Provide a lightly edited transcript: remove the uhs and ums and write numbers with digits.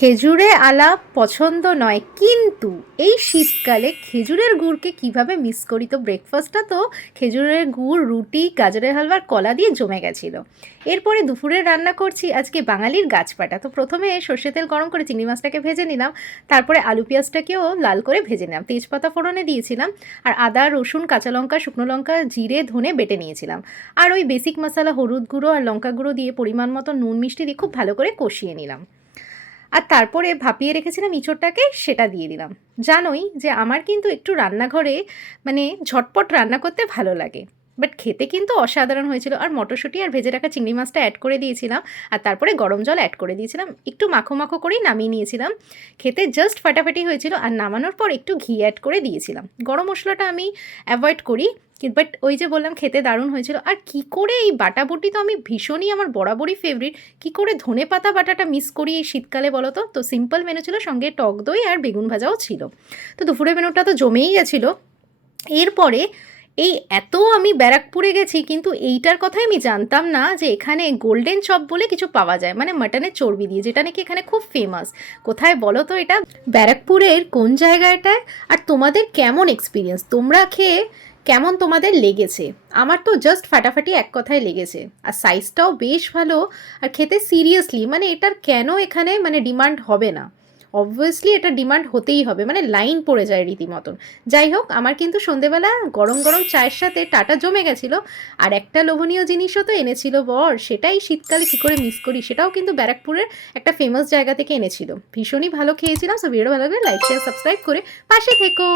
খেজুরে আলা পছন্দ নয়, কিন্তু এই শীতকালে খেজুরের গুড়কে কিভাবে মিস করি। তো ব্রেকফাস্টটা তো খেজুরের গুড়, রুটি, গাজরের হালুয়ার কলা দিয়ে জমে গেছিলো। এরপরে দুপুরে রান্না করছি আজকে বাঙালির গাছপাটা। তো প্রথমে সর্ষে তেল গরম করে চিংড়ি মাছটাকে ভেজে নিলাম, তারপরে আলু পেঁয়াজটাকেও লাল করে ভেজে নিলাম, তেজপাতা ফোড়নে দিয়েছিলাম, আর আদা, রসুন, কাঁচা লঙ্কা, শুকনো লঙ্কা, জিরে, ধনে বেটে নিয়েছিলাম। আর ওই বেসিক মশলা হলুদ গুঁড়ো আর লঙ্কা গুঁড়ো দিয়ে পরিমাণ মতো নুন মিষ্টি দিয়ে খুব ভালো করে কষিয়ে নিলাম। আর তারপরে ভাপিয়ে রেখেছিলাম ইঁচড়টাকে, সেটা দিয়ে দিলাম। জানোই যে আমার কিন্তু একটু রান্নাঘরে মানে ঝটপট রান্না করতে ভালো লাগে, বাট খেতে কিন্তু অসাধারণ হয়েছিল। আর মটরশুঁটি আর ভেজে রাখা চিংড়ি মাছটা অ্যাড করে দিয়েছিলাম, আর তারপরে গরম জল অ্যাড করে দিয়েছিলাম, একটু মাখো মাখো করেই নামিয়ে নিয়েছিলাম। খেতে জাস্ট ফাটাফাটি হয়েছিল। আর নামানোর পর একটু ঘি অ্যাড করে দিয়েছিলাম। গরম মশলাটা আমি অ্যাভয়েড করি, বাট ওই যে বললাম খেতে দারুণ হয়েছিল। আর কি করে এই বাটাবুটি তো আমি ভীষণই, আমার বরাবরই ফেভারিট, কি করে ধনে পাতা বাটাটা মিস করি এই শীতকালে বলো তো। তো সিম্পল মেনু ছিল, সঙ্গে টক দই আর বেগুন ভাজাও ছিল। তো দুপুরের মেনুটা তো জমেই গেছিলো। এরপরে এই এত আমি ব্যারাকপুরে গেছি, কিন্তু এইটার কথাই আমি জানতাম না যে এখানে গোল্ডেন চপ বলে কিছু পাওয়া যায়, মানে মাটনের চর্বি দিয়ে, যেটা নাকি এখানে খুব ফেমাস। কোথায় বলো তো এটা, ব্যারাকপুরের কোন জায়গাটায়? আর তোমাদের কেমন এক্সপিরিয়েন্স, তোমরা খেয়ে কেমন তোমাদের লেগেছে? আমার তো জাস্ট ফাটাফাটি এক কথায় লেগেছে। আর সাইজটাও বেশ ভালো, আর খেতে সিরিয়াসলি, মানে এটার কেন এখানে মানে ডিমান্ড হবে না? অবভিয়াসলি এটা ডিমান্ড হতেই হবে, মানে লাইন পড়ে যায় রীতিমতন। যাই হোক, আমার কিন্তু সন্ধেবেলা গরম গরম চায়ের সাথে টাটা জমে গেছিলো। আর একটা লোভনীয় জিনিসও তো এনেছিল বর, সেটাই শীতকালে কী করে মিস করি, সেটাও কিন্তু ব্যারাকপুরের একটা ফেমাস জায়গা থেকে এনেছিল। ভীষণই ভালো খেয়েছিলাম। সো ভিডিও ভালো লাগলে লাইক শেয়ার সাবস্ক্রাইব করে পাশে থেকো।